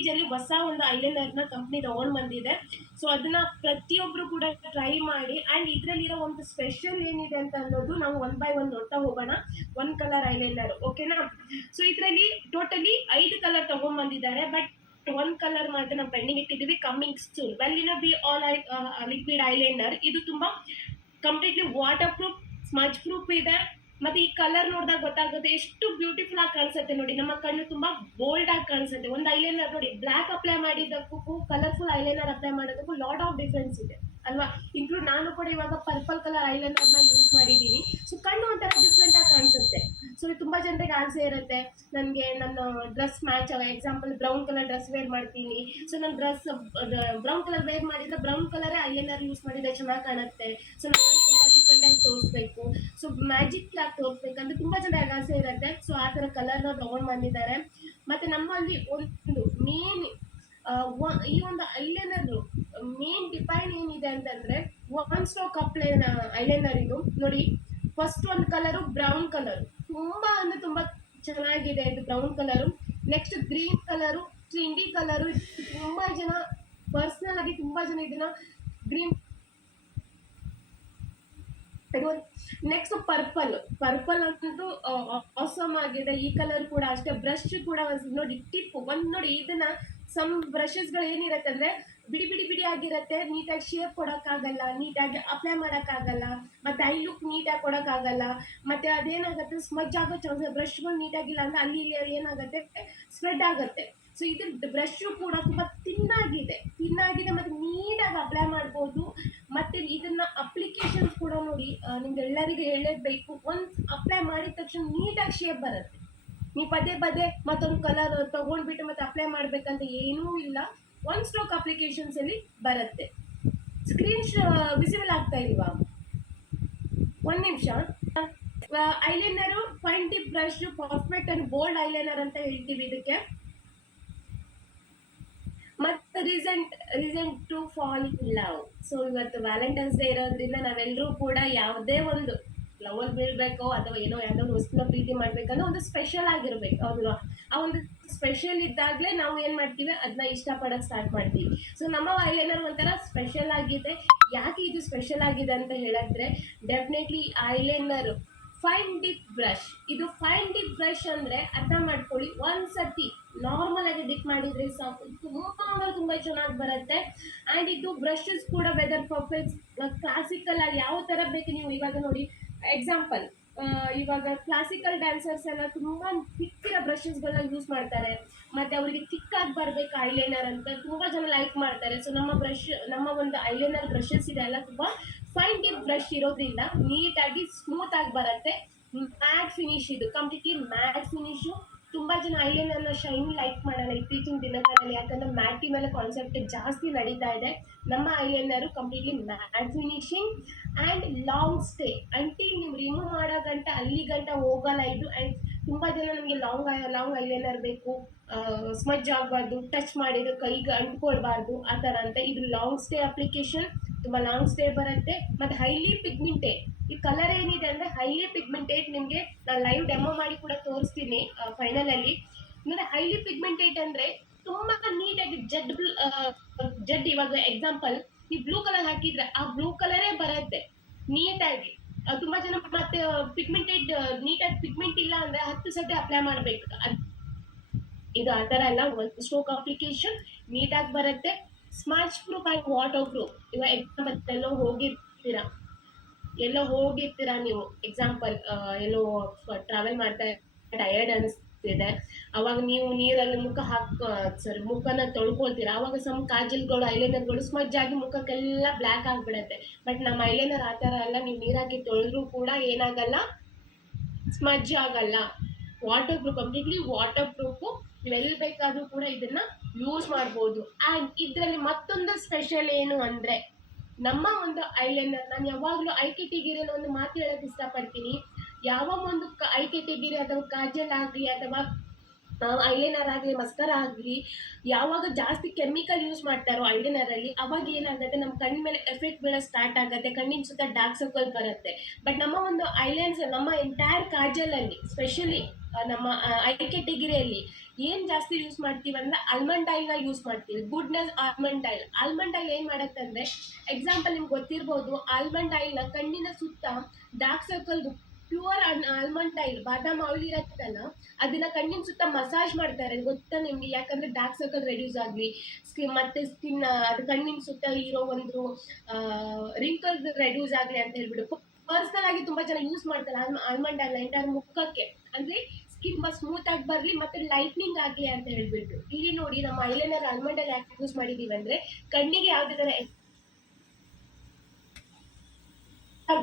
ಪ್ರೆಸ್ಟೀಜಲ್ಲಿ ಹೊಸ ಒಂದು ಐಲೈನರ್ನ ಕಂಪ್ನಿ ತಗೊಂಡು ಬಂದಿದೆ. ಸೊ ಅದನ್ನ ಪ್ರತಿಯೊಬ್ಬರು ಕೂಡ ಟ್ರೈ ಮಾಡಿ. ಆ್ಯಂಡ್ ಇದರಲ್ಲಿರೋ ಒಂದು ಸ್ಪೆಷಲ್ ಏನಿದೆ ಅಂತ ಅನ್ನೋದು ನಾವು ಒನ್ ಬೈ ಒನ್ ನೋಡ್ತಾ ಹೋಗೋಣ. ಒನ್ ಕಲರ್ ಐಲೈನರ್, ಓಕೆನಾ? ಸೊ ಇದರಲ್ಲಿ ಟೋಟಲಿ 5 ಕಲರ್ ತಗೊಂಡ್ಬಂದಿದ್ದಾರೆ. ಬಟ್ ಒನ್ ಕಲರ್ ಮಾತ್ರ ನಾವು ಪೆಂಡಿಂಗ್ ಇಟ್ಟಿದ್ದೀವಿ. ಕಮ್ಮಿಂಗ್ ಸೂನ್ ವೆಲ್ಲಿನ ಬಿ ಆಲ್ ಲಿಕ್ವಿಡ್ ಐಲೈನರ್. ಇದು ತುಂಬ completely waterproof, smudge proof ಇದೆ. ಮತ್ತೆ ಈ ಕಲರ್ ನೋಡಿದಾಗ ಗೊತ್ತಾಗುತ್ತೆ ಎಷ್ಟು ಬ್ಯೂಟಿಫುಲ್ ಆಗಿ ಕಾಣಿಸುತ್ತೆ ನೋಡಿ. ನಮ್ಮ ಕಣ್ಣು ತುಂಬಾ ಬೋಲ್ಡ್ ಆಗಿ ಕಾಣಿಸುತ್ತೆ. ಒಂದು ಐಲೈನರ್ ನೋಡಿ, ಬ್ಲ್ಯಾಕ್ ಅಪ್ಲೈ ಮಾಡಿದ್ದಕ್ಕೂ ಕಲರ್ಫುಲ್ ಐಲೈನರ್ ಅಪ್ಲೈ ಮಾಡೋದಕ್ಕೂ ಲಾಟ್ ಆಫ್ ಡಿಫ್ರೆನ್ಸ್ ಇದೆ ಅಲ್ವಾ? ಇನ್ಕ್ಲೂಡ್ ನಾನು ಕೂಡ ಇವಾಗ ಪರ್ಪಲ್ ಕಲರ್ ಐಲೈನರ್ನ ಯೂಸ್ ಮಾಡಿದ್ದೀನಿ. ಸೊ ಕಣ್ಣು ಒಂಥರ ಡಿಫ್ರೆಂಟ್ ಆಗಿ ಕಾಣಿಸುತ್ತೆ. ಸೊ ತುಂಬ ಜನರಿಗೆ ಆಸೆ ಇರುತ್ತೆ, ನನಗೆ ನನ್ನ ಡ್ರೆಸ್ ಮ್ಯಾಚ್ ಆಗ, example brown colour dress wear ಮಾಡ್ತೀನಿ. ಸೊ ನನ್ನ ಡ್ರೆಸ್ ಬ್ರೌನ್ ಕಲರ್ ವೇರ್ ಮಾಡಿದ್ರೆ ಬ್ರೌನ್ ಕಲರೇ ಐಲೈನರ್ ಯೂಸ್ ಮಾಡಿದ್ರೆ ಚೆನ್ನಾಗಿ ಕಾಣುತ್ತೆ. ಸೊ ನಾನು ತುಂಬ ಡಿಫ್ರೆಂಟ್ ಆಗಿ ತೋರಿಸ್ಬೇಕು, ಸೊ ಮ್ಯಾಜಿಕ್ ಆಗಿ ತೋರಿಸ್ಬೇಕಂದ್ರೆ ತುಂಬ ಜನರಿಗೆ ಆಸೆ ಇರುತ್ತೆ. ಸೊ ಆ ಥರ ಕಲರ್ನ ತೊಗೊಂಡು ಬಂದಿದ್ದಾರೆ. ಮತ್ತು ನಮ್ಮಲ್ಲಿ ಒಂದು ಮೇನ್ ಈ ಒಂದು ಐಲೈನರ್ ಮೇನ್ ಡಿಪೈನ್ ಏನಿದೆ ಅಂತಂದ್ರೆ ಒನ್ ಸ್ಟ್ರೋಕ್ ಐಲೈನರ್. ಇದು ನೋಡಿ, ಫಸ್ಟ್ ಒಂದು ಕಲರು ಬ್ರೌನ್ ಕಲರ್, ತುಂಬಾ ಅಂದ್ರೆ ತುಂಬಾ ಚೆನ್ನಾಗಿದೆ ಇದು brown colour. Next green colour, trendy colour. ತುಂಬಾ ಜನ ಪರ್ಸನಲ್ ಆಗಿ ತುಂಬಾ ಜನ ಇದನ್ನ ಗ್ರೀನ್. ನೆಕ್ಸ್ಟ್ ಪರ್ಪಲ್ ಅಂತೂ ಆಸಮ್ ಆಗಿದೆ. ಈ ಕಲರ್ ಕೂಡ ಅಷ್ಟೇ. ಬ್ರಷ್ ಕೂಡ ನೋಡಿ, ಟಿಪ್ ಒಂದು ನೋಡಿ, ಇದನ್ನ ಸಮ್ ಬ್ರಷಸ್ಗಳು ಏನಿರುತ್ತೆ ಅಂದ್ರೆ ಬಿಡಿ ಬಿಡಿ ಬಿಡಿ ಆಗಿರುತ್ತೆ. ನೀಟಾಗಿ ಶೇಪ್ ಕೊಡೋಕ್ಕಾಗಲ್ಲ, ನೀಟಾಗಿ ಅಪ್ಲೈ ಮಾಡೋಕ್ಕಾಗಲ್ಲ, ಮತ್ತೆ ಐ ಲುಕ್ ನೀಟಾಗಿ ಕೊಡೋಕ್ಕಾಗಲ್ಲ. ಮತ್ತೆ ಅದೇನಾಗುತ್ತೆ, ಸ್ಮಜ್ ಆಗೋ ಚಾನ್ಸಸ್. ಬ್ರಷ್ಗಳು ನೀಟಾಗಿಲ್ಲ ಅಂದ್ರೆ ಅಲ್ಲಿ ಇಲ್ಲಿ ಏನಾಗುತ್ತೆ, ಸ್ಪ್ರೆಡ್ ಆಗುತ್ತೆ. ಸೊ ಇದ್ರ ಬ್ರಷು ಕೂಡ ತುಂಬ ತಿನ್ನಾಗಿದೆ ಮತ್ತು ನೀಟಾಗಿ ಅಪ್ಲೈ ಮಾಡ್ಬೋದು. ಮತ್ತು ಇದನ್ನ ಅಪ್ಲಿಕೇಶನ್ಸ್ ಕೂಡ ನೋಡಿ, ನಿಮ್ಗೆಲ್ಲರಿಗೆ ಹೇಳಬೇಕು, ಒನ್ಸ್ ಅಪ್ಲೈ ಮಾಡಿದ ತಕ್ಷಣ ನೀಟಾಗಿ ಶೇಪ್ ಬರುತ್ತೆ. ನೀವು ಪದೇ ಮತ್ತೊಂದು ಕಲರ್ ತೊಗೊಂಡ್ಬಿಟ್ಟು ಮತ್ತೆ ಅಪ್ಲೈ ಮಾಡಬೇಕಂತ ಏನೂ ಇಲ್ಲ. ಒನ್ ಸ್ಟ್ರೋಕ್ ಅಪ್ಲಿಕೇಶನ್ಸಲ್ಲಿ ಬರುತ್ತೆ. ಸ್ಕ್ರೀನ್ ವಿಸಿಬಲ್ ಆಗ್ತಾ ಇಲ್ವಾ? ಒಂದು ನಿಮಿಷ. Eyeliner fine tip brush, perfect and bold eyeliner ಅಂತ ಹೇಳ್ತೀವಿ ಇದಕ್ಕೆ. ಮತ್ತು reason to fall in love. So ಇವತ್ತು ವ್ಯಾಲೆಂಟೈನ್ಸ್ ಡೇ ಇರೋದ್ರಿಂದ ನಾವೆಲ್ಲರೂ ಕೂಡ ಯಾವುದೇ ಒಂದು ಲವಲ್ಲಿ ಬೀಳಬೇಕೋ ಅಥವಾ ಏನೋ ಯಾವುದೋ ಒಂದು ವಸ್ತುನ ಪ್ರೀತಿ ಮಾಡಬೇಕನ್ನೋ ಒಂದು ಸ್ಪೆಷಲ್ ಆಗಿರ್ಬೇಕು, ಹೌದಲ್ವಾ? ಆ ಒಂದು ಸ್ಪೆಷಲ್ ಇದ್ದಾಗಲೇ ನಾವು ಏನು ಮಾಡ್ತೀವಿ, ಅದನ್ನ ಇಷ್ಟಪಡೋಕ್ಕೆ ಸ್ಟಾರ್ಟ್ ಮಾಡ್ತೀವಿ. ಸೊ ನಮ್ಮ ಐಲೈನರ್ ಒಂಥರ ಸ್ಪೆಷಲ್ ಆಗಿದೆ. ಯಾಕೆ ಇದು ಸ್ಪೆಷಲ್ ಆಗಿದೆ ಅಂತ ಹೇಳಿದ್ರೆ, definitely eyeliner fine dip brush. ಇದು ಫೈನ್ ಡಿಪ್ ಬ್ರಷ್ ಅಂದರೆ ಅರ್ಥ ಮಾಡ್ಕೊಳ್ಳಿ, ಒಂದ್ಸತಿ ನಾರ್ಮಲ್ ಆಗಿ ಡಿಪ್ ಮಾಡಿದರೆ ಸಾಕು, ತುಂಬ ಚೆನ್ನಾಗಿ ಬರುತ್ತೆ. ಆ್ಯಂಡ್ ಇದು ಬ್ರಷಸ್ ಕೂಡ ವೆದರ್ ಪರ್ಫೆಕ್ಟ್, ಕ್ಲಾಸಿಕಲ್ ಆಗಿ ಯಾವ ಥರ ಬೇಕು ನೀವು ಇವಾಗ ನೋಡಿ. ಎಕ್ಸಾಂಪಲ್, ಇವಾಗ ಕ್ಲಾಸಿಕಲ್ ಡ್ಯಾನ್ಸರ್ಸ್ ಎಲ್ಲ ತುಂಬ ಥಿಕ್ಕಿರೋ ಬ್ರಷಸ್ಗಳನ್ನ ಯೂಸ್ ಮಾಡ್ತಾರೆ. ಮತ್ತು ಅವರಿಗೆ ಥಿಕ್ಕಾಗಿ ಬರಬೇಕು ಐಲೈನರ್ ಅಂತ ತುಂಬ ಜನ ಲೈಕ್ ಮಾಡ್ತಾರೆ. ಸೊ ನಮ್ಮ ಒಂದು ಐಲೈನರ್ ಬ್ರಷಸ್ ಇದೆ ಎಲ್ಲ ತುಂಬ ಫೈನ್ ಟಿಪ್ ಬ್ರಷ್ ಇರೋದ್ರಿಂದ ನೀಟಾಗಿ ಸ್ಮೂತಾಗಿ ಬರುತ್ತೆ. ಮ್ಯಾಟ್ ಫಿನಿಶ್, ಇದು ಕಂಪ್ಲೀಟ್ಲಿ ಮ್ಯಾಟ್ ಫಿನಿಶು. ತುಂಬ ಜನ ಐಲೈನರ್ನ ಶೈನ್ ಲೈಕ್ ಮಾಡಲ್ಲ ಇತ್ತೀಚಿನ ದಿನಗಳಲ್ಲಿ, ಯಾಕಂದರೆ ಮ್ಯಾಟಿ ಮೇಲೆ ಕಾನ್ಸೆಪ್ಟ್ ಜಾಸ್ತಿ ನಡೀತಾ ಇದೆ. ನಮ್ಮ eyeliner completely matte finishing and long stay. Until ನೀವು ರಿಮೂವ್ ಮಾಡೋ ಗಂಟ ಅಲ್ಲಿ ಗಂಟ ಹೋಗಲ್ಲ ಇದು. ಆ್ಯಂಡ್ ತುಂಬ ಜನ ನಮಗೆ ಲಾಂಗ್ ಐಲೈನರ್ ಬೇಕು, ಸ್ಮಜ್ ಆಗಬಾರ್ದು, ಟಚ್ ಮಾಡಿದ್ರೆ ಕೈಗೆ ಅಂಟ್ಕೊಳ್ಬಾರ್ದು ಆ ಥರ ಅಂತ. ಇದು ಲಾಂಗ್ ಸ್ಟೇ ಅಪ್ಲಿಕೇಶನ್, ತುಂಬ ಲಾಂಗ್ ಸ್ಟೇ ಬರುತ್ತೆ. ಮತ್ತು ಹೈಲಿ ಪಿಗ್ಮೆಂಟೆಡ್, ಈ ಕಲರ್ ಏನಿದೆ ಅಂದರೆ ಹೈಲಿ ಪಿಗ್ಮೆಂಟೆಡ್. ನಿಮಗೆ ನಾನು ಲೈವ್ ಡೆಮೋ ಮಾಡಿ ಕೂಡ ತೋರಿಸ್ತೀನಿ ಫೈನಲಲ್ಲಿ. ಅಂದರೆ ಹೈಲಿ ಪಿಗ್ಮೆಂಟೆಡ್ ಅಂದರೆ ತುಂಬ ನೀಟಾಗಿ ಜಡ್ ಇವಾಗ ಎಕ್ಸಾಂಪಲ್ ನೀವು ಬ್ಲೂ ಕಲರ್ ಹಾಕಿದ್ರೆ ಆ ಬ್ಲೂ ಕಲರೇ ಬರುತ್ತೆ ನೀಟಾಗಿ. ತುಂಬ ಜನ ಮತ್ತೆ ಪಿಗ್ಮೆಂಟೆಡ್ ನೀಟಾಗಿ ಪಿಗ್ಮೆಂಟ್ ಇಲ್ಲ ಅಂದರೆ 10 ಸತಿ ಅಪ್ಲೈ ಮಾಡಬೇಕು. ಇದು ಆ ಥರ ಎಲ್ಲ ಒಂದು ಸ್ಟ್ರೋಕ್ ಅಪ್ಲಿಕೇಶನ್ ನೀಟಾಗಿ ಬರುತ್ತೆ. Smudge proof and water proof. ಇವಾಗ ಎಕ್ಸಾಂಪಲ್ ಎಲ್ಲೋ ಹೋಗಿರ್ತೀರಾ ನೀವು, ಎಕ್ಸಾಂಪಲ್ ಎಲ್ಲೋ ಟ್ರಾವೆಲ್ ಮಾಡ್ತಾ ಟಯರ್ಡ್ ಅನಿಸ್ತಿದೆ, ಅವಾಗ ನೀವು ನೀರಲ್ಲಿ ಮುಖನ ತೊಳ್ಕೊಳ್ತೀರಾ. ಅವಾಗ ಸಮ್ ಕಾಜಲ್ಗಳು, ಐಲೈನರ್ಗಳು ಸ್ಮಜ್ ಆಗಿ ಮುಖಕ್ಕೆಲ್ಲ ಬ್ಲ್ಯಾಕ್ ಆಗಿಬಿಡುತ್ತೆ. ಬಟ್ ನಮ್ಮ ಐಲೈನರ್ ಆ ಥರ ಎಲ್ಲ, ನೀವು ನೀರಾಕಿ ತೊಳೆದ್ರೂ ಕೂಡ ಏನಾಗಲ್ಲ, ಸ್ಮಜ್ ಆಗಲ್ಲ. Water proof, completely water proof. ಎಲ್ಲಿ ಬೇಕಾದರೂ ಕೂಡ ಇದನ್ನು ಯೂಸ್ ಮಾಡ್ಬೋದು. ಆ್ಯಂಡ್ ಇದರಲ್ಲಿ ಮತ್ತೊಂದು ಸ್ಪೆಷಲ್ ಏನು ಅಂದರೆ, ನಮ್ಮ ಒಂದು ಐಲೈನರ್, ನಾನು ಯಾವಾಗಲೂ ಐ ಕೆಟಗಿರಿಯಲ್ಲಿ ಒಂದು ಮಾತು ಹೇಳೋಕ್ಕೆ ಇಷ್ಟಪಡ್ತೀನಿ. ಯಾವ ಒಂದು ಐ ಕೆಟಗಿರಿ ಅಥವಾ ಕಾಜಲ್ ಆಗಲಿ ಅಥವಾ ಐಲೈನರ್ ಆಗಲಿ ಮಸ್ಕರ ಆಗಲಿ, ಯಾವಾಗ ಜಾಸ್ತಿ ಕೆಮಿಕಲ್ ಯೂಸ್ ಮಾಡ್ತಾರೋ ಐಲೈನರಲ್ಲಿ, ಅವಾಗ ಏನಾಗುತ್ತೆ, ನಮ್ಮ ಕಣ್ಣ ಮೇಲೆ ಎಫೆಕ್ಟ್ ಬೀಳೋ ಸ್ಟಾರ್ಟ್ ಆಗುತ್ತೆ, ಕಣ್ಣಿನ ಸುತ್ತ ಡಾರ್ಕ್ ಸರ್ಕಲ್ ಬರುತ್ತೆ. ಬಟ್ ನಮ್ಮ ಒಂದು ಐಲೈನ್ಸ್, ನಮ್ಮ ಎಂಟೈರ್ ಕಾಜಲಲ್ಲಿ ಸ್ಪೆಷಲಿ ನಮ್ಮ ಐ ಕೆಟಗಿರಿಯಲ್ಲಿ ಏನ್ ಜಾಸ್ತಿ ಯೂಸ್ ಮಾಡ್ತೀವಿ ಅಂದ್ರೆ ಆಲ್ಮಂಡ್ ಆಯಿಲ್ ನ ಯೂಸ್ ಮಾಡ್ತೀವಿ. Goodness almond oil. Almond oil ಏನ್ ಮಾಡತ್ತಂದ್ರೆ, ಎಕ್ಸಾಂಪಲ್ ನಿಮ್ಗೆ ಗೊತ್ತಿರ್ಬೋದು, ಆಲ್ಮಂಡ್ ಆಯಿಲ್ ನ ಕಣ್ಣಿನ ಸುತ್ತ dark circle, pure almond oil, ಬಾದಾಮ್ ಆಯಿಲ್ ಇರತ್ತಲ್ಲ, ಅದನ್ನ ಕಣ್ಣಿನ ಸುತ್ತ ಮಸಾಜ್ ಮಾಡ್ತಾರೆ, ಗೊತ್ತಾ ನಿಮ್ಗೆ? ಯಾಕಂದ್ರೆ ಡಾರ್ಕ್ ಸರ್ಕಲ್ ರೆಡ್ಯೂಸ್ ಆಗ್ಲಿ, ಮತ್ತೆ ಸ್ಕಿನ್ ಅದು ಕಣ್ಣಿನ ಸುತ್ತ ಇರೋ ಒಂದು ರಿಂಕಲ್ಸ್ ರೆಡ್ಯೂಸ್ ಆಗ್ಲಿ ಅಂತ ಹೇಳ್ಬಿಟ್ಟು ಪರ್ಸನಲ್ ಆಗಿ ತುಂಬಾ ಜನ ಯೂಸ್ ಮಾಡ್ತಾರೆ ಆಲ್ಮಂಡ್ ಆಯಿಲ್ ಎಂಟರ್ ಮುಖಕ್ಕೆ, ಅಂದ್ರೆ ಸ್ಕಿನ್ ತುಂಬಾ ಸ್ಮೂತ್ ಆಗಿ ಬರ್ಲಿ ಮತ್ತೆ ಲೈಟ್ನಿಂಗ್ ಆಗ್ಲಿ ಅಂತ ಹೇಳ್ಬಿಟ್ಟು. ಇಲ್ಲಿ ನೋಡಿ, ನಮ್ಮ ಐಲೈನರ್ ಆಲ್ಮಂಡ್ ಆಯಿಲ್ ಯಾಕೆ ಯೂಸ್ ಮಾಡಿದೀವಿ ಅಂದ್ರೆ, ಕಣ್ಣಿಗೆ ಯಾವುದೇ ತರ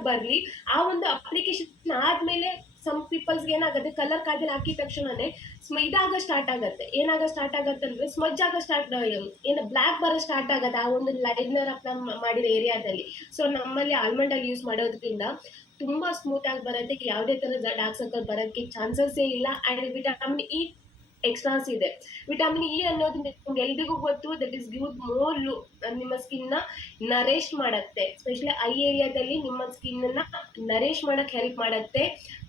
ಬರ್ಲಿ, ಆ ಒಂದು ಅಪ್ಲಿಕೇಶನ್ ಆದ್ಮೇಲೆ ಸಮ್ ಪೀಪಲ್ಸ್ ಏನಾಗುತ್ತೆ, ಕಲರ್ ಕಾಜಲ್ ಹಾಕಿದ ತಕ್ಷಣನೇ ಇದಾಗ ಸ್ಟಾರ್ಟ್ ಆಗತ್ತೆ. ಸ್ಟಾರ್ಟ್ ಆಗತ್ತೆ ಅಂದ್ರೆ ಸ್ಮಜ್ ಆಗ ಸ್ಟಾರ್ಟ್, ಏನು ಬ್ಲಾಕ್ ಬರೋ ಸ್ಟಾರ್ಟ್ ಆಗತ್ತೆ ಆ ಒಂದು ಲೈನರ್ ಅಪ್ಲೈ ಮಾಡಿರೋ ಏರಿಯಾದಲ್ಲಿ. ಸೊ ನಮ್ಮಲ್ಲಿ ಆಲ್ಮಂಡ್ ಆಯಿಲ್ ಯೂಸ್ ಮಾಡೋದ್ರಿಂದ ತುಂಬಾ ಸ್ಮೂತ್ ಆಗಿ ಬರುತ್ತೆ, ಯಾವುದೇ ತರ ಡಾರ್ಕ್ ಸರ್ಕಲ್ ಬರೋಕ್ಕೆ ಚಾನ್ಸಸ್ ಇಲ್ಲ. ಅಂಡ್ ವಿಟಮಿನ್ ಇ ಎಕ್ಸ್ಟ್ರಾಸ್ ಇದೆ. ವಿಟಮಿನ್ ಇ ಅನ್ನೋದು ನಿಮ್ಗೆ ಎಲ್ರಿಗೂ ಗೊತ್ತು, ದಟ್ ಇಸ್ ಗಿವ್ ಮೋರ್ ನಿಮ್ಮ ಸ್ಕಿನ್ ನ ನರೇಶ್ ಮಾಡುತ್ತೆ. ಸ್ಪೆಷಲಿ ಐ ಏರಿಯಾದಲ್ಲಿ ನಿಮ್ಮ ಸ್ಕಿನ್ ನ ನರೇಶ್ ಮಾಡಕ್ ಹೆಲ್ಪ್ ಮಾಡುತ್ತೆ.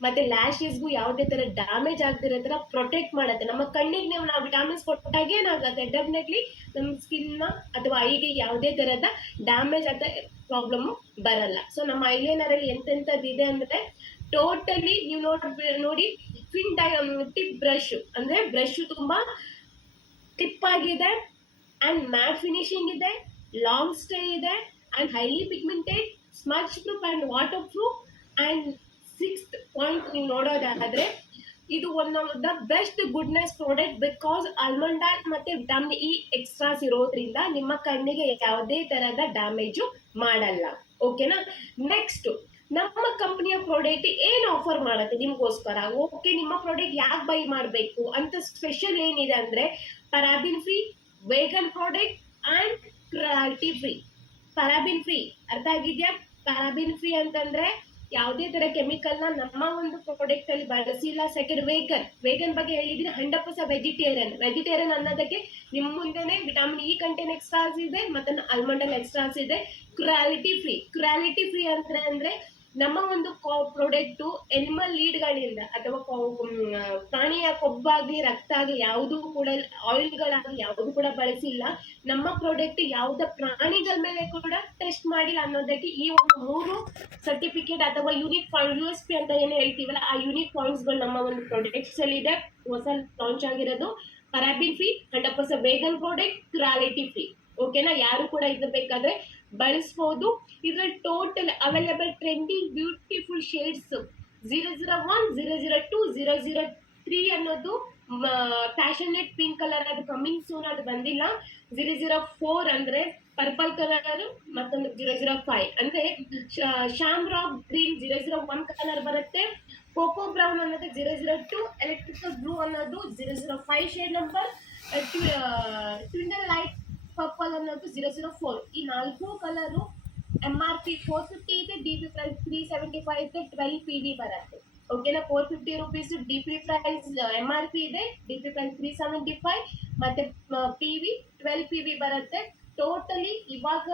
ಮತ್ತೆ ಲ್ಯಾಶಸ್ಗೂ ಯಾವುದೇ ತರ ಡ್ಯಾಮೇಜ್ ಆಗದಿರೋ ತರ ಪ್ರೊಟೆಕ್ಟ್ ಮಾಡುತ್ತೆ. ನಮ್ಮ ಕಣ್ಣಿಗೆ ನಾವು ವಿಟಾಮಿನ್ಸ್ ಕೊಟ್ಟಾಗ ಏನಾಗುತ್ತೆ, ಡೆಫಿನೆಟ್ಲಿ ನಮ್ಮ ಸ್ಕಿನ್ ನ ಅಥವಾ ಐಗೆ ಯಾವುದೇ ತರದ ಡ್ಯಾಮೇಜ್ ಅಥವಾ ಪ್ರಾಬ್ಲಮ್ ಬರಲ್ಲ. ಸೊ ನಮ್ಮ ಐಲೈನರ್ ಅಲ್ಲಿ ಎಂತೆಂಥದ್ದು ಇದೆ ಅಂದ್ರೆ, ಟೋಟಲಿ ನೀವು ನೋಡಿ ಫಿನ್ ಟಿಪ್ ಬ್ರಷ್, ಅಂದ್ರೆ ಬ್ರಷ್ ತುಂಬಾ ಟಿಪ್ ಆಗಿದೆ ಅಂಡ್ ಮ್ಯಾಟ್ ಫಿನಿಶಿಂಗ್ ಇದೆ, ಲಾಂಗ್ ಸ್ಟೇ ಇದೆ and highly pigmented, smudge proof and waterproof. And sixth point ನೀವು ನೋಡೋದಾದ್ರೆ, ಇದು one of the best goodness product, because almond oil ಮತ್ತೆ ವಿಟಮಿನ್ ಇ ಎಕ್ಸ್ಟ್ರಾಸ್ ಇರೋದ್ರಿಂದ ನಿಮ್ಮ ಕಣ್ಣಿಗೆ ಯಾವುದೇ ತರಹದ ಡ್ಯಾಮೇಜು ಮಾಡಲ್ಲ. ಓಕೆನಾ? ನೆಕ್ಸ್ಟ್, ನಮ್ಮ ಕಂಪನಿಯ ಪ್ರಾಡಕ್ಟ್ ಏನ್ ಆಫರ್ ಮಾಡುತ್ತೆ ನಿಮ್ಗೋಸ್ಕರ. ಓಕೆ, ನಿಮ್ಮ ಪ್ರಾಡಕ್ಟ್ ಯಾಕೆ ಬೈ ಮಾಡಬೇಕು ಅಂತ ಸ್ಪೆಷಲ್ ಏನಿದೆ ಅಂದ್ರೆ, paraben free, vegan product and cruelty free. Paraben free ಅರ್ಥ ಆಗಿದ್ಯಾ? ಪರಾಬಿನ್ ಫ್ರೀ ಅಂತಂದ್ರೆ ಯಾವುದೇ ತರ ಕೆಮಿಕಲ್ ನ ನಮ್ಮ ಒಂದು ಪ್ರಾಡಕ್ಟ್ ಅಲ್ಲಿ ಬಳಸಿಲ್ಲ. ಸೆಕೆಂಡ್, ವೇಗನ್ ಬಗ್ಗೆ ಹೇಳಿದ್ರೆ 100% ವೆಜಿಟೇರಿಯನ್ ಅನ್ನೋದಕ್ಕೆ ನಿಮ್ ಮುಂದೆನೆ ವಿಟಮಿನ್ ಇ ಕಂಟೆಂಟ್ ಎಕ್ಸ್ಟ್ರಾಸ್ ಇದೆ, ಮತ್ತೆ ಆಲ್ಮಂಡ್ ಆಯಿಲ್ ಎಕ್ಸ್ಟ್ರಾಸ್ ಇದೆ. ಕ್ರಾಲಿಟಿ ಫ್ರೀ ಅಂದ್ರೆ ನಮ್ಮ ಒಂದು ಪ್ರಾಡಕ್ಟ್ ಎನಿಮಲ್ ಲೀಡ್ಗಳಿಂದ ಅಥವಾ ಪ್ರಾಣಿಯ ಕೊಬ್ಬಾಗ್ಲಿ ರಕ್ತ ಆಗಲಿ ಯಾವುದೂ ಕೂಡ, ಆಯಿಲ್ಗಳಾಗಲಿ ಯಾವುದು ಕೂಡ ಬಳಸಿಲ್ಲ. ನಮ್ಮ ಪ್ರಾಡಕ್ಟ್ ಯಾವುದೇ ಪ್ರಾಣಿಗಳ ಮೇಲೆ ಕೂಡ ಟೆಸ್ಟ್ ಮಾಡಿಲ್ಲ ಅನ್ನೋದಕ್ಕೆ ಈ ಒಂದು 3 ಸರ್ಟಿಫಿಕೇಟ್ ಅಥವಾ ಯೂನಿಕ್ ಪಾಯಿಂಟ್, USP ಅಂತ ಏನು ಹೇಳ್ತೀವಲ್ಲ, ಆ ಯೂನಿಕ್ ಪಾಯಿಂಟ್ಸ್ ಗಳು ನಮ್ಮ ಒಂದು ಪ್ರಾಡಕ್ಟ್ಸ್ ಅಲ್ಲಿ ಇದೆ. ಹೊಸ ಲಾಂಚ್ ಆಗಿರೋದು ಪರಾಬಿನ್ ಫ್ರೀ, 100% ವೇಗನ್ ಪ್ರಾಡಕ್ಟ್, ಕ್ರಾಲಿಟಿ ಫ್ರೀ. ಓಕೆನಾ? ಯಾರು ಕೂಡ ಇದು ಬೇಕಾದ್ರೆ ಬಳಸಬಹುದು. ಇದ್ರಲ್ಲಿ total available trending beautiful shades 001, 002, 003 ಅನ್ನೋದು ಪ್ಯಾಷನೇಟ್ ಪಿಂಕ್ ಕಲರ್, ಅದು ಕಮಿಂಗ್ ಸೂನ್, ಅದು ಬಂದಿಲ್ಲ. 004 ಅಂದ್ರೆ ಪರ್ಪಲ್ ಕಲರ್, ಮತ್ತೊಂದು 005 ಅಂದ್ರೆ ಶಾಮ್ ರಾಕ್ ಗ್ರೀನ್, 001 ಕಲರ್ ಬರುತ್ತೆ. ಕೋಕೋ ಬ್ರೌನ್ ಅನ್ನೋದು 002, ಎಲೆಕ್ಟ್ರಿಕಲ್ ಬ್ಲೂ ಅನ್ನೋದು 005 ಶೇಡ್ ನಂಬರ್, ಟ್ವಿಂಡಲ್ ಲೈಟ್ ಪರ್ಪಲ್ ಅನ್ನೋದು 004. ಈ 4 ಕಲರು MRP 450 ಇದೆ, DP ಪ್ರೈಸ್ 375 ಇದೆ, 12 PV ಬರುತ್ತೆ. ಓಕೆನಾ? 450 ರುಪೀಸ್ DP ಪ್ರೈಸ್ MRP ಇದೆ, DP ಪ್ರೈಸ್ 375, ಮತ್ತೆ PV 12 PV ಬರುತ್ತೆ. ಟೋಟಲಿ ಇವಾಗ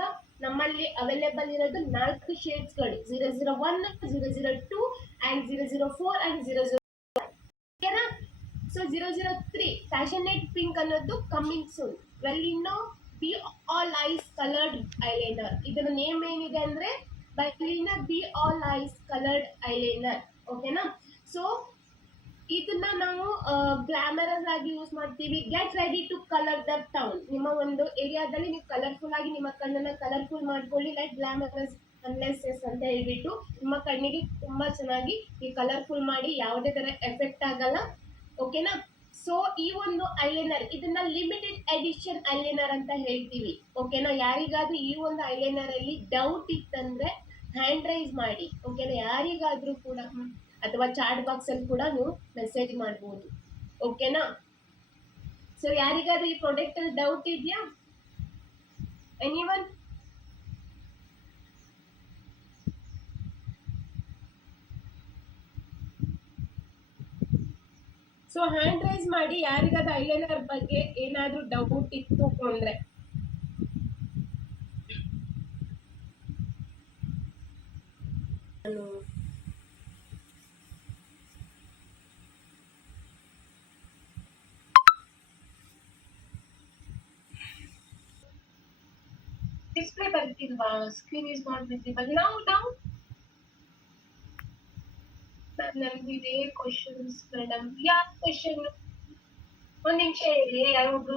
ನಮ್ಮಲ್ಲಿ ಅವೈಲೇಬಲ್ ಇರೋದು 4 ಶೇಡ್ಸ್ಗಳು, 001, 002 ಅಂಡ್ 004 ಅಂಡ್ 005. ಓಕೆನಾ? ಸೊ 003 ಪ್ಯಾಷನೇಟ್ ಪಿಂಕ್ ಅನ್ನೋದು ಕಮಿಂಗ್ ಸೂನ್. ವೆಲ್ಲಿನೋ be all eyes coloured eyeliner, ಇದರ ನೇಮ್ ಏನಿದೆ ಅಂದ್ರೆ ಬೈಲಿನಾ be all eyes coloured eyeliner. ಓಕೆನಾ? ಸೊ ಇದನ್ನ ನಾವು ಗ್ಲಾಮರಸ್ ಆಗಿ ಯೂಸ್ ಮಾಡ್ತೀವಿ. Get ready to colour the town. ನಿಮ್ಮ ಒಂದು ಏರಿಯಾದಲ್ಲಿ ನೀವು ಕಲರ್ಫುಲ್ ಆಗಿ ನಿಮ್ಮ ಕಣ್ಣನ್ನ ಕಲರ್ಫುಲ್ ಮಾಡ್ಕೊಳ್ಳಿ, ಲೈಕ್ ಗ್ಲಾಮರಸ್ ಅನ್ಲೆಸ್ ಅಂತ ಹೇಳ್ಬಿಟ್ಟು ನಿಮ್ಮ ಕಣ್ಣಿಗೆ ತುಂಬಾ ಚೆನ್ನಾಗಿ ಈ ಕಲರ್ಫುಲ್ ಮಾಡಿ, ಯಾವುದೇ ತರ ಎಫೆಕ್ಟ್ ಆಗಲ್ಲ. ಓಕೆನಾ? ಸೊ ಈ ಒಂದು ಐಲೈನರ್, ಇದನ್ನ ಲಿಮಿಟೆಡ್ ಎಡಿಷನ್ ಐಲೈನರ್ ಅಂತ ಹೇಳ್ತೀವಿ. ಓಕೆನಾ? ಯಾರಿಗಾದ್ರೂ ಈ ಒಂದು ಐಲೈನರ್ ಅಲ್ಲಿ ಡೌಟ್ ಇತ್ತಂದ್ರೆ ಹ್ಯಾಂಡ್ ರೈಸ್ ಮಾಡಿ. ಓಕೆನಾ? ಯಾರಿಗಾದ್ರೂ ಕೂಡ, ಅಥವಾ ಚಾಟ್ ಬಾಕ್ಸ್ ಅಲ್ಲಿ ಕೂಡ ನೀವು ಮೆಸೇಜ್ ಮಾಡಬಹುದು. ಓಕೆನಾ? ಸೊ ಯಾರಿಗಾದ್ರೂ ಈ ಪ್ರಾಡಕ್ಟ್ ಅಲ್ಲಿ ಡೌಟ್ ಇದೆಯಾ? ಎನಿವನ್? ಸೊ ಹ್ಯಾಂಡ್ ರೈಸ್ ಮಾಡಿ, ಯಾರಿಗಾದ್ರೂ ಐಲೈನರ್ ಬಗ್ಗೆ ಏನಾದ್ರೂ ಡೌಟ್ ಇತ್ತು ಅಂದ್ರೆ. ಡಿಸ್ಪ್ಲೇ ಬರ್ತಿಲ್ವಾ? Screen is not visible. ನಾವು ನನ್ಗಿದೆ ಕ್ವಶನ್ಸ್ ಮೇಡಮ್. ಯಾವ ಕ್ವಶನ್? ಒಂದ್ ನಿಮಿಷ ಹೇಳಿ. ಯಾವುದು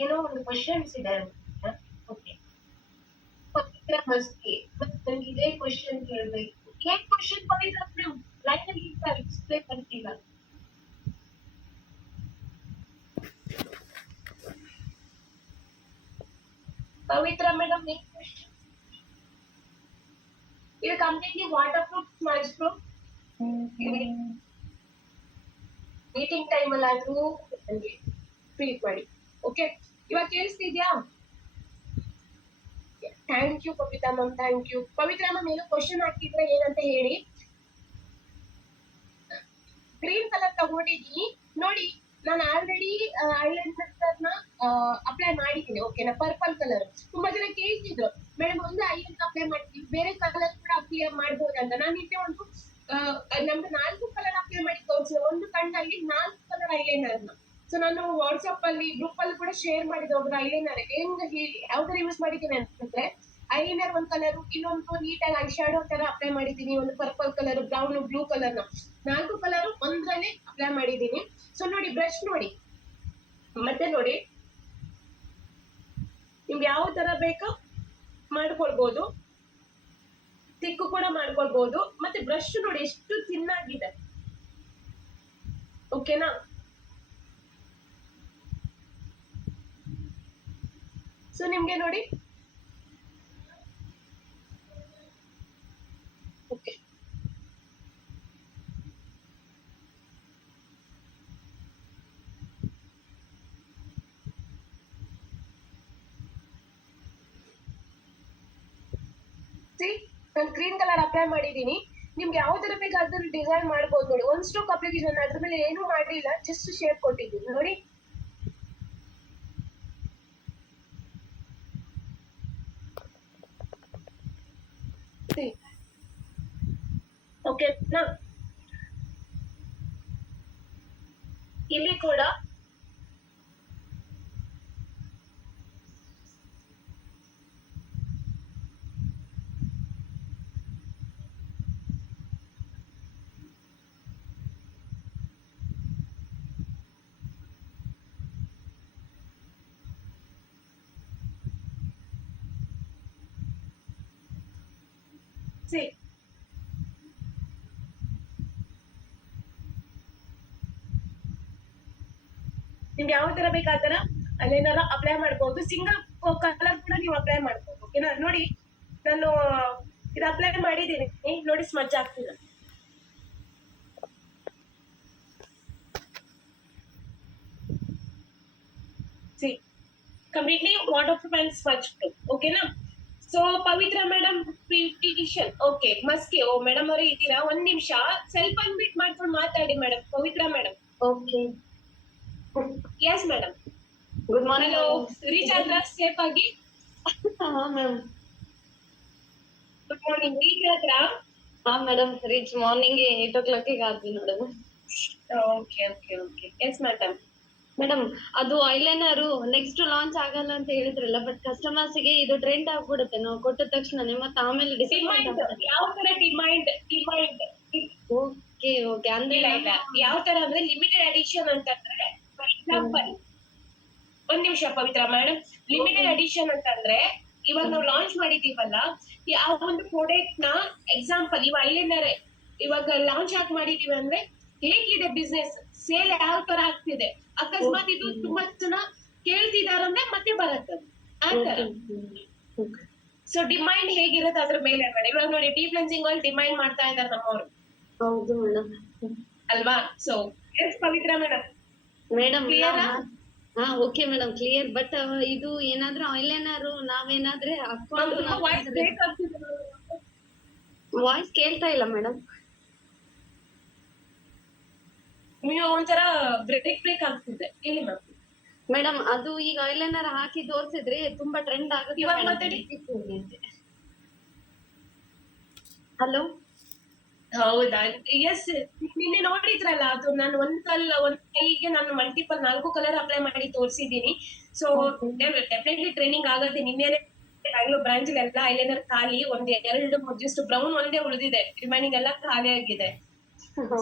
ಏನೋ ಒಂದು ಕ್ವಶನ್ಸ್ ಇದೆ. ಓಕೆ, ಪವಿತ್ರ ಮಸ್ಕಿ. ನನ್ಗೆ ಇದೇ ಕ್ವಶನ್ ಕೇಳ್ಬೇಕು. ಏನ್ ಕ್ವಶನ್ ಪವಿತ್ರ ಮೇಡಮ್? ಲೈನ್ ಅಲ್ಲಿ ಡಿಸ್ಪ್ಲೇ ಬರ್ತಿಲ್ಲ. ಪವಿತ್ರ ಮೇಡಮ್, ಏನ್ ಕ್ವಶನ್? ಇದು completely waterproof, smudge proof. Meeting time ಅಲ್ಲಾದ್ರೂ ನನಗೆ ಫೀಲ್ ಮಾಡಿ. ಓಕೆ, ಇವಾಗ ಕೇಳಿಸ್ತಿದ್ಯಾ? Thank you Pavitra ma'am, thank you. Pavitra ma'am ಏನೋ ಕ್ವಶನ್ ಹಾಕಿದ್ರೆ ಏನಂತ ಹೇಳಿ. ಗ್ರೀನ್ ಕಲರ್ ತಗೊಂಡಿದ್ದೀನಿ ನೋಡಿ. ನಾನು ಆಲ್ರೆಡಿ ಐಲೈನರ್ ನ ಅಪ್ಲೈ ಮಾಡಿದ್ದೀನಿ. ಓಕೆನಾ? Purple colour. ತುಂಬಾ ಜನ ಕೇಳ್ತಿದ್ರು, ಮೇಡಮ್ ಒಂದು ಐಲೈನರ್ ಅಪ್ಲೈ ಮಾಡ್ತೀವಿ, ಬೇರೆ ಕಲರ್ ಕೂಡ ಅಪ್ಲೈ ಮಾಡ್ಬೋದಂತ. ನಾನು ಇಲ್ಲಿ ಒಂದು ನಮ್ದು 4 ಕಲರ್ ಅಪ್ಲೈ ಮಾಡಿ ತೋರಿಸಿದೆ. ಒಂದು ಕಣ್ಣಲ್ಲಿ 4 ಕಲರ್ ಐಲೈನರ್ ನ. ಸೊ ನಾನು ವಾಟ್ಸ್ಆಪ್ ಅಲ್ಲಿ ಗ್ರೂಪ್ ಅಲ್ಲಿ ಕೂಡ ಶೇರ್ ಮಾಡಿದೆ. ಒಬ್ರು ಐಲೈನರ್ ಹೆಂಗ್ ಹೇಳಿ ಯಾವ ತರ ಯೂಸ್ ಮಾಡಿದ್ದೀನಿ ಅಂತಂದ್ರೆ, ಐಲೈನರ್ ಒಂದ್ ಕಲರ್, ಇನ್ನೊಂದು ನೀಟಾಗಿ ಐ ಶಾಡೋ ತರ ಅಪ್ಲೈ ಮಾಡಿದ್ದೀನಿ. ಒಂದು purple colour, brown, blue colour ನ 4 ಕಲರ್ ಒಂದ್ರಲ್ಲೇ ಅಪ್ಲೈ ಮಾಡಿದ್ದೀನಿ. ಸೊ ನೋಡಿ, ಬ್ರಷ್ ನೋಡಿ, ಮತ್ತೆ ನೋಡಿ ನಿಮ್ಗೆ ಯಾವ ತರ ಬೇಕೋ ಮಾಡ್ಕೊಳ್ಬಹುದು. ತಿಕ್ಕು ಕೂಡ ಮಾಡ್ಕೊಳ್ಬಹುದು. ಮತ್ತೆ ಬ್ರಷ್ ನೋಡಿ ಎಷ್ಟು ತಿನ್ನಾಗಿದೆ. ಓಕೆನಾ? ಸೊ ನಿಮ್ಗೆ ನೋಡಿ, ಓಕೆ, ನಾನು ಗ್ರೀನ್ ಕಲರ್ ಅಪ್ಲೈ ಮಾಡಿದ್ದೀನಿ. ನಿಮ್ಗೆ ಯಾವ ತರ ಬೇಕಾದ್ರೂ ಡಿಸೈನ್ ಮಾಡ್ಬೋದು ನೋಡಿ. ಒಂದ್ ಸ್ಟ್ರೋಕ್ ಅಪ್ಲಿಕೇಶನ್, ಅದ್ರ ಮೇಲೆ ಏನು ಮಾಡಿಲ್ಲ, ಜಸ್ಟ್ ಶೇಪ್ ಕೊಟ್ಟಿದ್ದೀನಿ ನೋಡಿ. ಓಕೆ, ಇಲ್ಲಿ ಕೂಡ ನಿಮ್ಗೆ ಯಾವ ತರ ಬೇಕಾ ಆ ತರ ಅಲ್ಲೇನಾರ ಅಪ್ಲೈ ಮಾಡ್ಬೋದು. ಸಿಂಗಲ್ ಕಲರ್ ಕೂಡ ನೀವು ಅಪ್ಲೈ ಮಾಡ್ಬೋದು. ಓಕೆನಾ? ನೋಡಿ, ನಾನು ಇದು ಅಪ್ಲೈ ಮಾಡಿದ್ದೀನಿ ನೋಡಿ, ಸ್ಮಜ್ ಆಗ್ತಿಲ್ಲ. Completely waterproof and smudge proof. ಓಕೆನಾ? So Pavitra madam beautician. Okay, Maski. ಓ ಮೇಡಮ್ ಅವರೇ ಇದ್ದೀರಾ? ಒಂದ್ ನಿಮಿಷ ಸೆಲ್ಫ್ ಅನ್ಮಿಟ್ ಮಾಡ್ಕೊಂಡು ಮಾತಾಡಿ madam. Pavitra madam. Okay, yes madam. Good morning. Hello, reach ಆದ್ರ ಸೇಫ್ ಆಗಿ? ಹಾ ಮ್ಯಾಮ್. Good morning. ರೀಚ್ ಆದ್ರ? ಹಾ ಮೇಡಮ್, ರೀಚ್ ಮಾರ್ನಿಂಗ್ 8 o'clock ಆದ್ವಿ madam. Okay okay okay. Yes madam. Madam, ಅದು ಐಲೈನರ್ ನೆಕ್ಸ್ಟ್ ಲಾಂಚ್ ಆಗಲ್ಲ ಅಂತ ಹೇಳಿದ್ರಲ್ಲ, ಬಟ್ ಕಸ್ಟಮರ್ಸ್ ಗೆ ಇದು ಟ್ರೆಂಡ್ ಆಗ್ಬಿಡುತ್ತೆ ನಾವು ಕೊಟ್ಟ ತಕ್ಷಣನೇ, ಮತ್ತೆ ಆಮೇಲೆ ಡಿಮಾಂಡ್ ಯಾವ ತರ ಡಿಮಾಂಡ್? Okay okay. ಅಂದ್ರೆ ಇಲ್ಲ, ಯಾವ ತರ ಅಂದ್ರೆ ಲಿಮಿಟೆಡ್ ಎಡಿಷನ್ ಅಂತಂದ್ರೆ, ಫಾರ್ ಎಕ್ಸಾಂಪಲ್, ಒಂದ್ ನಿಮಿಷ ಪವಿತ್ರ ಮೇಡಮ್. ಲಿಮಿಟೆಡ್ ಎಡಿಷನ್ ಅಂತಂದ್ರೆ ಇವಾಗ ನಾವು ಲಾಂಚ್ ಮಾಡಿದೀವಲ್ಲ, ಆ ಒಂದು ಪ್ರಾಡಕ್ಟ್ ನ ಎಕ್ಸಾಂಪಲ್, ಇವಾಗ ಐಲೈನರ್ ಇವಾಗ ಲಾಂಚ್ ಆಗಿ ಮಾಡಿದೀವಿ ಅಂದ್ರೆ ಹೇಗಿದೆ ಬಿಸ್ನೆಸ್, ಸೇಲ್ ಯಾವ ತರ ಆಗ್ತಿದೆ, ಅಕಸ್ಮಾತ್ ಇದು ತುಂಬಾ ಜನ ಕೇಳ್ತಿದಾರಂದ್ರೆ ಮತ್ತೆ ಬರುತ್ತೆ ಆ ತರ. ಸೊ ಡಿಮೈಂಡ್ ಹೇಗಿರುತ್ತೆ ಅದ್ರ ಮೇಲೆ ಮೇಡಮ್. ಇವಾಗ ನೋಡಿ, ಡೀಪ್ ಕ್ಲೆನ್ಸಿಂಗ್ ಆಯಿಲ್ ಡಿಮೈಂಡ್ ಮಾಡ್ತಾ ಇದಾರೆ ನಮ್ಮವರು. ಹೌದು ಮೇಡಮ್. ಅಲ್ವಾ? ಸೊ ಎಸ್ ಪವಿತ್ರ ಮೇಡಮ್. Madam clear? ಹಾ ಓಕೆ ಮೇಡಮ್, ಕ್ಲಿಯರ್. ಬಟ್ ಇದು ಏನಾದ್ರೂ ಐಲೈನರ್ ನಾವೇನಾದ್ರೆ ಹಾಕೊಂಡು ವಾಯ್ಸ್ ಕೇಳ್ತಾ ಇಲ್ಲ ಮೇಡಮ್. ನೀವು ಒಂಥರ ಬ್ರೇಕ್ ಆಗ್ತಿದೆ. ಹೇಳಿ ಮ್ಯಾಮ್. ಮೇಡಮ್, ಅದು ಈಗ ಐಲೈನರ್ ಹಾಕಿ ತೋರ್ಸಿದ್ರೆ ತುಂಬಾ ಟ್ರೆಂಡ್ ಆಗುತ್ತೆ. ಇವಾಗ ಮಾತಾಡಿ. ಹಲೋ. ಹೌದಾ? ಎಸ್, ನಿನ್ನೆ ನೋಡಿದ್ರಲ್ಲ, ಅದು ನಾನು ಒಂದ್ ಕೈಗೆ ನಾನು ಮಲ್ಟಿಪಲ್ 4 ಕಲರ್ ಅಪ್ಲೈ ಮಾಡಿ ತೋರಿಸಿದ್ದೀನಿ. ಸೊ ಡೆಫಿನೆಟ್ಲಿ ಟ್ರೈನಿಂಗ್ ಆಗುತ್ತೆ. ನಿನ್ನೆ ಬ್ಯಾಂಗ್ಳೂರ್ ಬ್ರಾಂಚ್ ಎಲ್ಲ ಐಲೈನರ್ ಖಾಲಿ, ಒಂದ್ 2 ಜಸ್ಟ್ ಬ್ರೌನ್ ಒಂದೇ ಉಳಿದಿದೆ, ರಿಮೈನಿಂಗ್ ಎಲ್ಲ ಖಾಲಿ ಆಗಿದೆ.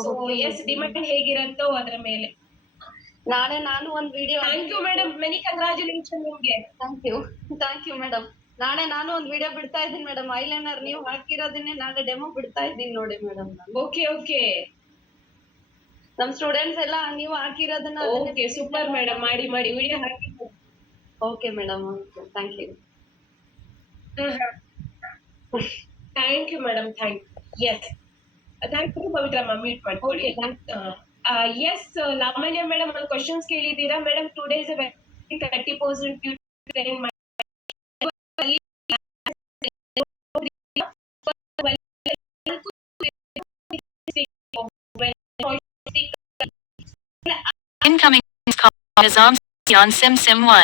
ಸೊ ಎಸ್, ಡಿಮಾಂಡ್ ಹೇಗಿರುತ್ತೋ ಅದ್ರ ಮೇಲೆ. ನಾಳೆ ನಾನು ಒಂದ್ video. Thank you madam, many congratulation ನಿಮ್ಗೆ. Thank you madam. ನಾಳೆ ನಾನು ಒಂದ್ ವಿಡಿಯೋ ಬಿಡ್ತಾ ಇದ್ದೀನಿ ಮೇಡಮ್, ಐಲೈನರ್ ನೀವು ಹಾಕಿರೋದನ್ನೇ ನಾಳೆ ಡೆಮೋ ಬಿಡ್ತಾ ಇದ್ದೀನಿ ನೋಡಿ ಮೇಡಮ್. ಓಕೆ ಓಕೆ, ನಮ್ ಸ್ಟೂಡೆಂಟ್ಸ್ ಎಲ್ಲ ನೀವು ಹಾಕಿರೋದನ್ನ. ಓಕೆ ಸೂಪರ್ ಮೇಡಮ್, ಮಾಡಿ ಮಾಡಿ ವಿಡಿಯೋ ಹಾಕಿ. Okay madam, thank you. Thank you madam, thank you. Yes, thank you ಪವಿತ್ರಮ್ಮ, ಮೀಟ್ ಮಾಡ್ಕೊಳ್ಳಿ. ಎಸ್ ಲಾವಣ್ಯ ಮೇಡಮ್, ಒಂದು ಕ್ವಶನ್ಸ್ ಕೇಳಿದ್ದೀರಾ ಮೇಡಮ್. 2 days 30% Incoming call is on Sim 1.